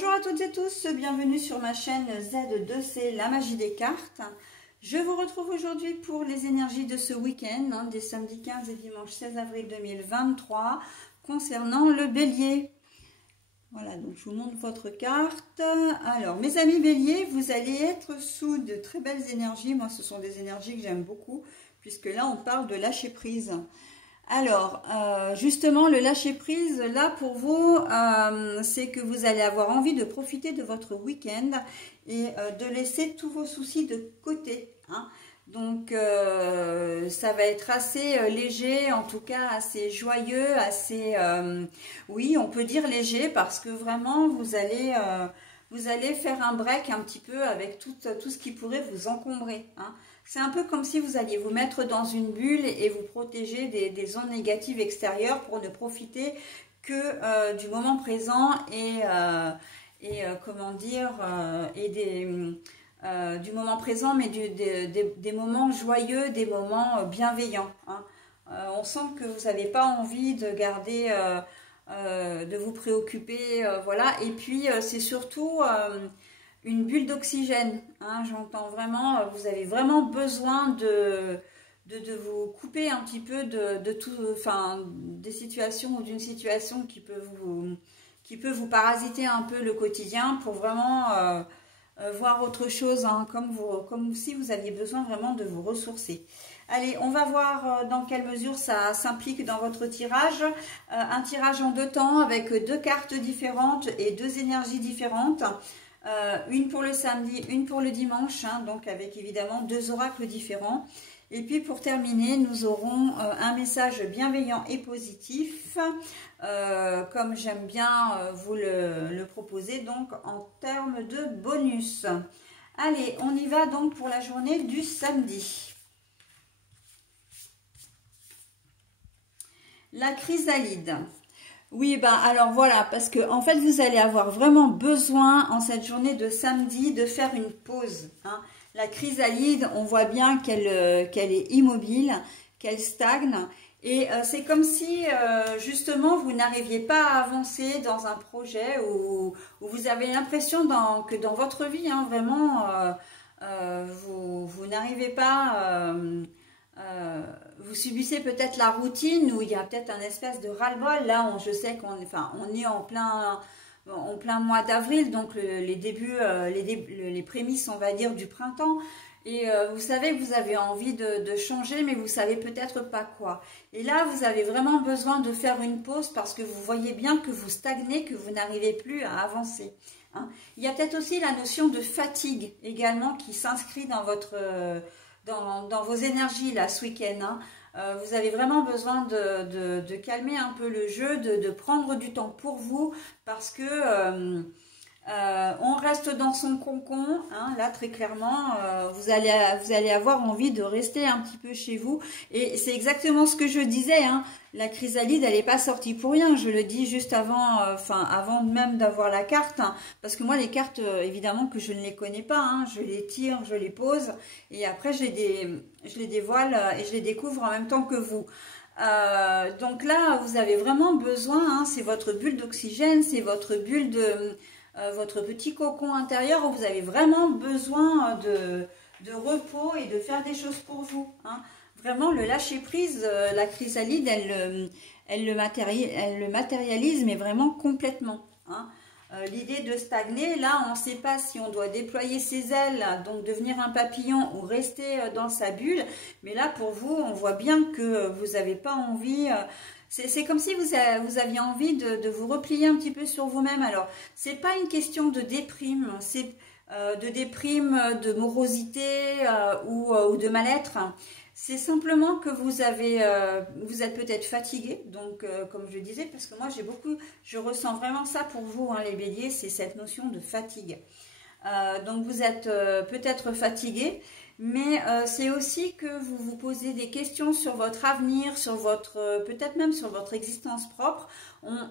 Bonjour à toutes et tous, bienvenue sur ma chaîne Z2C, la magie des cartes. Je vous retrouve aujourd'hui pour les énergies de ce week-end, des samedis 15 et dimanche 16 avril 2023, concernant le bélier. Voilà, donc je vous montre votre carte. Alors, mes amis béliers, vous allez être sous de très belles énergies. Moi, ce sont des énergies que j'aime beaucoup, puisque là, on parle de lâcher prise. Alors, justement, le lâcher-prise, là, pour vous, c'est que vous allez avoir envie de profiter de votre week-end et de laisser tous vos soucis de côté. Hein. Donc, ça va être assez léger, en tout cas assez joyeux, assez, oui, on peut dire léger, parce que vraiment, vous allez faire un break un petit peu avec tout ce qui pourrait vous encombrer. Hein. C'est un peu comme si vous alliez vous mettre dans une bulle et vous protéger des ondes négatives extérieures pour ne profiter que du moment présent comment dire, du moment présent, mais des moments joyeux, des moments bienveillants. Hein. On sent que vous n'avez pas envie de garder, de vous préoccuper, voilà. Et puis c'est surtout une bulle d'oxygène, hein, j'entends vraiment, vous avez vraiment besoin de vous couper un petit peu de tout, enfin, des situations ou d'une situation qui peut vous parasiter un peu le quotidien pour vraiment voir autre chose, hein, comme si vous aviez besoin vraiment de vous ressourcer. Allez, on va voir dans quelle mesure ça s'implique dans votre tirage. Un tirage en deux temps avec deux cartes différentes et deux énergies différentes. Une pour le samedi, une pour le dimanche, hein, donc avec évidemment deux oracles différents. Et puis pour terminer, nous aurons un message bienveillant et positif, comme j'aime bien vous le proposer, donc en termes de bonus. Allez, on y va donc pour la journée du samedi. La chrysalide. Oui, ben alors voilà, parce que en fait, vous allez avoir vraiment besoin en cette journée de samedi de faire une pause. Hein. La chrysalide, on voit bien qu'elle est immobile, qu'elle stagne. Et c'est comme si, justement, vous n'arriviez pas à avancer dans un projet où vous avez l'impression que dans votre vie, hein, vraiment, vous n'arrivez pas... vous subissez peut-être la routine où il y a peut-être un espèce de ras-le-bol. Là, je sais on est en plein mois d'avril, donc les débuts, les prémices, on va dire, du printemps. Et vous savez que vous avez envie de changer, mais vous savez peut-être pas quoi. Et là, vous avez vraiment besoin de faire une pause parce que vous voyez bien que vous stagnez, que vous n'arrivez plus à avancer. Hein. Il y a peut-être aussi la notion de fatigue également qui s'inscrit dans votre... Dans vos énergies là ce week-end, hein. Vous avez vraiment besoin de calmer un peu le jeu, de prendre du temps pour vous parce que on reste dans son cocon, hein, là très clairement, vous allez avoir envie de rester un petit peu chez vous et c'est exactement ce que je disais, hein, la chrysalide elle n'est pas sortie pour rien, je le dis juste avant, avant même d'avoir la carte, hein, parce que moi les cartes évidemment que je ne les connais pas, hein, je les tire, je les pose et après je les dévoile et je les découvre en même temps que vous. Donc là vous avez vraiment besoin, hein, c'est votre bulle d'oxygène, c'est votre bulle votre petit cocon intérieur où vous avez vraiment besoin de repos et de faire des choses pour vous. Hein. Vraiment, le lâcher-prise, la chrysalide, elle le matérialise, mais vraiment complètement. Hein. L'idée de stagner, là, on ne sait pas si on doit déployer ses ailes, donc devenir un papillon ou rester dans sa bulle. Mais là, pour vous, on voit bien que vous n'avez pas envie... C'est comme si vous aviez envie de vous replier un petit peu sur vous-même. Alors, c'est pas une question de déprime, c'est de morosité ou de mal-être. C'est simplement que vous êtes peut-être fatigué. Donc, comme je disais, parce que moi, je ressens vraiment ça pour vous, hein, les béliers, c'est cette notion de fatigue. Donc, vous êtes peut-être fatigué. Mais c'est aussi que vous vous posez des questions sur votre avenir, sur votre peut-être même sur votre existence propre.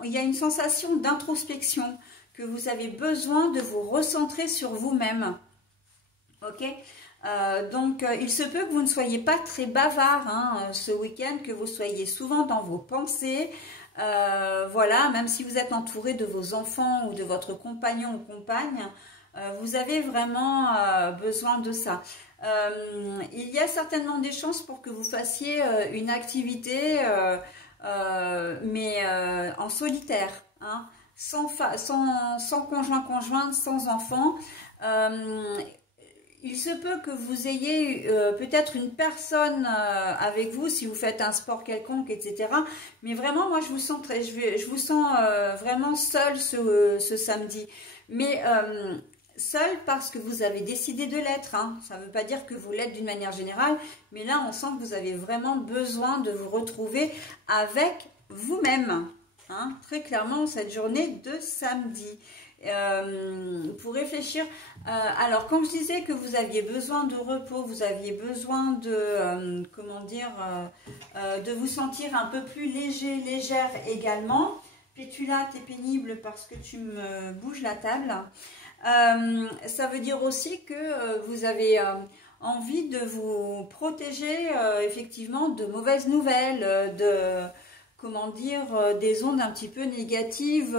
Il y a une sensation d'introspection, que vous avez besoin de vous recentrer sur vous-même. Ok ? Donc, il se peut que vous ne soyez pas très bavard, hein, ce week-end, que vous soyez souvent dans vos pensées, Voilà, même si vous êtes entouré de vos enfants ou de votre compagnon ou compagne, vous avez vraiment besoin de ça. Il y a certainement des chances pour que vous fassiez une activité, mais en solitaire, hein, sans conjoint-conjointe, sans enfant. Il se peut que vous ayez peut-être une personne avec vous si vous faites un sport quelconque, etc. Mais vraiment, moi, je vous sens vraiment seul ce samedi. Mais seul parce que vous avez décidé de l'être. Hein. Ça ne veut pas dire que vous l'êtes d'une manière générale. Mais là, on sent que vous avez vraiment besoin de vous retrouver avec vous-même. Hein, très clairement, cette journée de samedi. Pour réfléchir, alors quand je disais que vous aviez besoin de repos, vous aviez besoin de comment dire, de vous sentir un peu plus légère également. Pétula, t'es pénible parce que tu me bouges la table. Ça veut dire aussi que vous avez envie de vous protéger effectivement de mauvaises nouvelles, comment dire, des ondes un petit peu négatives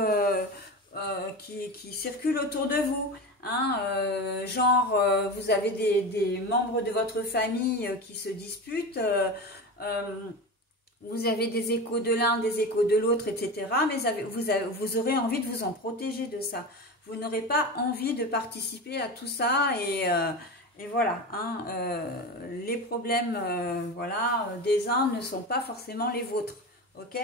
qui circulent autour de vous. Hein, vous avez des membres de votre famille qui se disputent, vous avez des échos de l'un, des échos de l'autre, etc. Mais vous aurez envie de vous en protéger de ça. Vous n'aurez pas envie de participer à tout ça et voilà. Hein, les problèmes voilà, des uns ne sont pas forcément les vôtres. Ok ?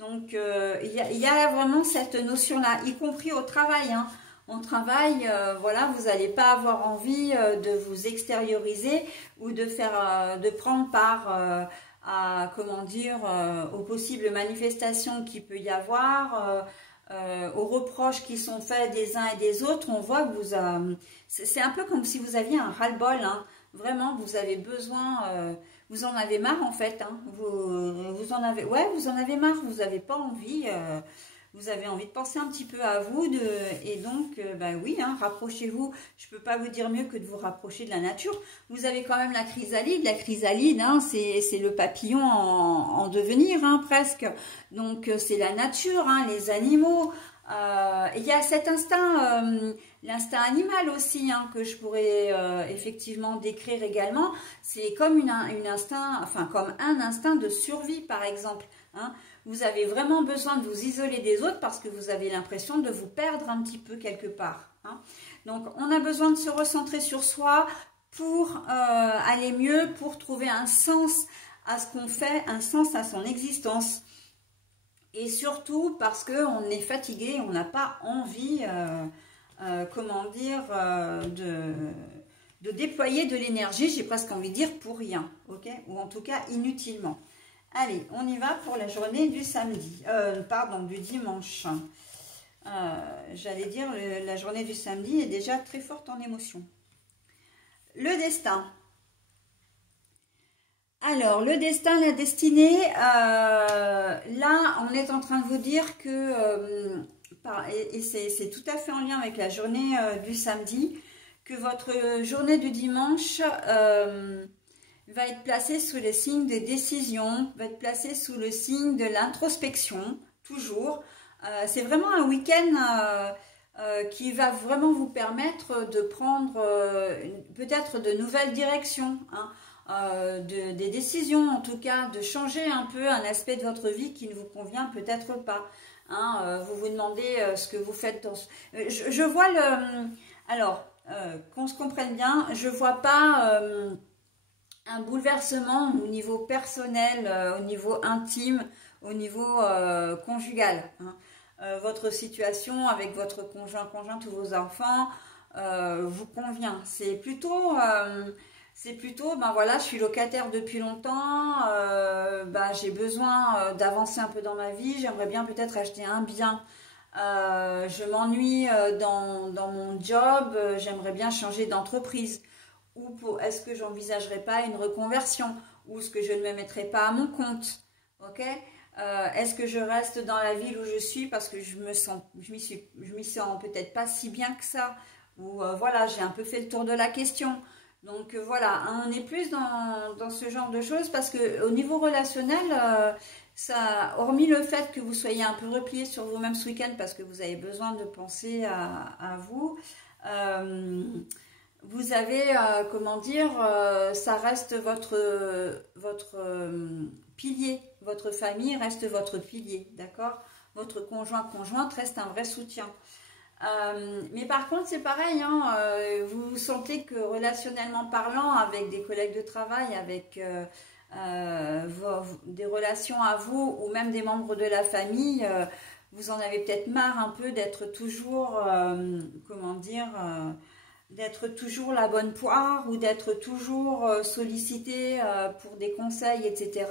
Donc, il y a vraiment cette notion-là, y compris au travail. Hein. Au travail, voilà, vous n'allez pas avoir envie de vous extérioriser ou de prendre part à, comment dire, aux possibles manifestations qu'il peut y avoir, aux reproches qui sont faits des uns et des autres. On voit que c'est un peu comme si vous aviez un ras-le-bol. Hein. Vraiment, vous avez besoin... vous en avez marre en fait, hein. Vous en avez marre, vous n'avez pas envie, vous avez envie de penser un petit peu à vous, et donc, bah oui, hein, rapprochez-vous, je ne peux pas vous dire mieux que de vous rapprocher de la nature. Vous avez quand même la chrysalide, hein, c'est le papillon en devenir, hein, presque, donc c'est la nature, hein, les animaux. Il y a cet instinct, l'instinct animal aussi, hein, que je pourrais effectivement décrire également. C'est comme comme un instinct de survie, par exemple. Hein. Vous avez vraiment besoin de vous isoler des autres parce que vous avez l'impression de vous perdre un petit peu quelque part. Hein. Donc, on a besoin de se recentrer sur soi pour aller mieux, pour trouver un sens à ce qu'on fait, un sens à son existence. Et surtout parce qu'on est fatigué, on n'a pas envie, comment dire, de déployer de l'énergie, j'ai presque envie de dire pour rien, ok? Ou en tout cas inutilement. Allez, on y va pour la journée du samedi, du dimanche. J'allais dire, la journée du samedi est déjà très forte en émotion. Le destin. Alors, le destin, la destinée, là, on est en train de vous dire que, et c'est tout à fait en lien avec la journée du samedi, que votre journée du dimanche va être placée sous le signe des décisions, va être placée sous le signe de l'introspection, toujours. C'est vraiment un week-end qui va vraiment vous permettre de prendre peut-être de nouvelles directions, hein. Des décisions en tout cas, de changer un peu un aspect de votre vie qui ne vous convient peut-être pas. Hein, vous vous demandez ce que vous faites dans je vois alors, qu'on se comprenne bien, je vois pas un bouleversement au niveau personnel, au niveau intime, au niveau conjugal. Hein. Votre situation avec votre conjointe ou vos enfants vous convient. C'est plutôt... ben voilà, je suis locataire depuis longtemps, j'ai besoin d'avancer un peu dans ma vie, j'aimerais bien peut-être acheter un bien. Je m'ennuie dans mon job, j'aimerais bien changer d'entreprise. Ou est-ce que j'envisagerais pas une reconversion? Ou est-ce que je ne me mettrais pas à mon compte? Ok? Est-ce que je reste dans la ville où je suis parce que je m'y sens peut-être pas si bien que ça? Ou voilà, j'ai un peu fait le tour de la question. Donc voilà, on est plus dans ce genre de choses parce que au niveau relationnel, Ça, hormis le fait que vous soyez un peu replié sur vous-même ce week-end parce que vous avez besoin de penser à vous, vous avez, comment dire, ça reste votre pilier, votre famille reste votre pilier, d'accord? Votre conjointe reste un vrai soutien. Mais par contre, c'est pareil, hein, vous sentez que relationnellement parlant, avec des collègues de travail, avec des relations à vous ou même des membres de la famille, vous en avez peut-être marre un peu d'être toujours, comment dire, d'être toujours la bonne poire ou d'être toujours sollicité pour des conseils, etc.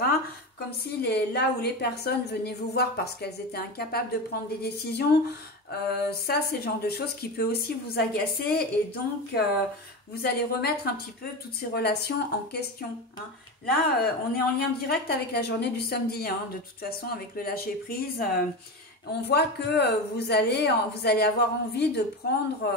Comme si là où les personnes venaient vous voir parce qu'elles étaient incapables de prendre des décisions, ça c'est le genre de choses qui peut aussi vous agacer et donc vous allez remettre un petit peu toutes ces relations en question. Hein. Là, on est en lien direct avec la journée du samedi, hein, de toute façon avec le lâcher prise. On voit que vous allez avoir envie de prendre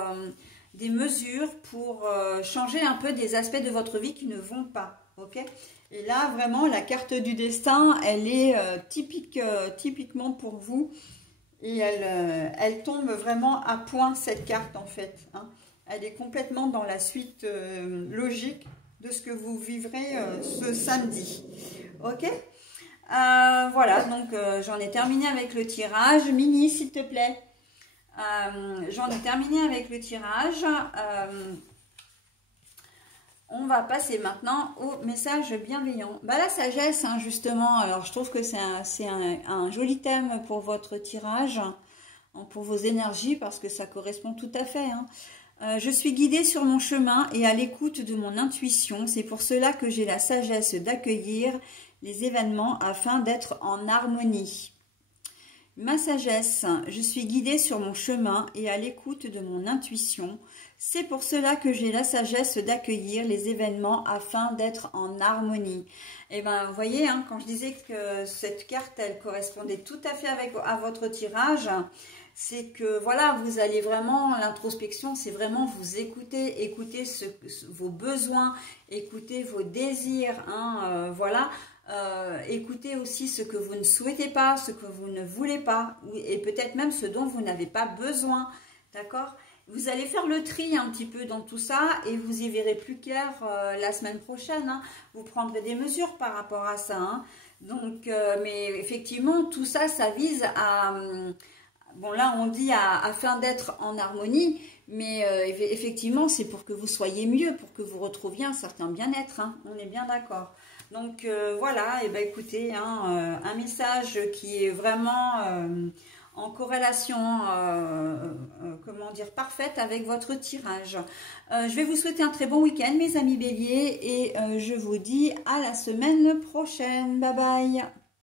des mesures pour changer un peu des aspects de votre vie qui ne vont pas, ok? Et là, vraiment, la carte du destin, elle est typiquement pour vous. Et elle tombe vraiment à point, cette carte, en fait. Hein. Elle est complètement dans la suite logique de ce que vous vivrez ce samedi. Ok? Voilà, donc j'en ai terminé avec le tirage. Mini, s'il te plaît. J'en ai terminé avec le tirage. On va passer maintenant au message bienveillant. Bah, la sagesse, hein, justement. Alors, je trouve que c'est un joli thème pour votre tirage, pour vos énergies, parce que ça correspond tout à fait. Hein. Je suis guidée sur mon chemin et à l'écoute de mon intuition. C'est pour cela que j'ai la sagesse d'accueillir les événements afin d'être en harmonie. Ma sagesse, je suis guidée sur mon chemin et à l'écoute de mon intuition. C'est pour cela que j'ai la sagesse d'accueillir les événements afin d'être en harmonie. Et bien, vous voyez, hein, quand je disais que cette carte, elle correspondait tout à fait à votre tirage, c'est que, voilà, vous allez vraiment, l'introspection, c'est vraiment vous écouter vos besoins, écouter vos désirs, hein, voilà. Écoutez aussi ce que vous ne souhaitez pas, ce que vous ne voulez pas, et peut-être même ce dont vous n'avez pas besoin, d'accord? Vous allez faire le tri un petit peu dans tout ça et vous y verrez plus clair la semaine prochaine. Hein. Vous prendrez des mesures par rapport à ça. Hein. Donc, mais effectivement, tout ça, ça vise à... bon, là, on dit afin d'être en harmonie, mais effectivement, c'est pour que vous soyez mieux, pour que vous retrouviez un certain bien-être. Hein. On est bien d'accord. Donc voilà, et ben écoutez, hein, un message qui est vraiment en corrélation, comment dire, parfaite avec votre tirage. Je vais vous souhaiter un très bon week-end, mes amis béliers, et je vous dis à la semaine prochaine. Bye bye.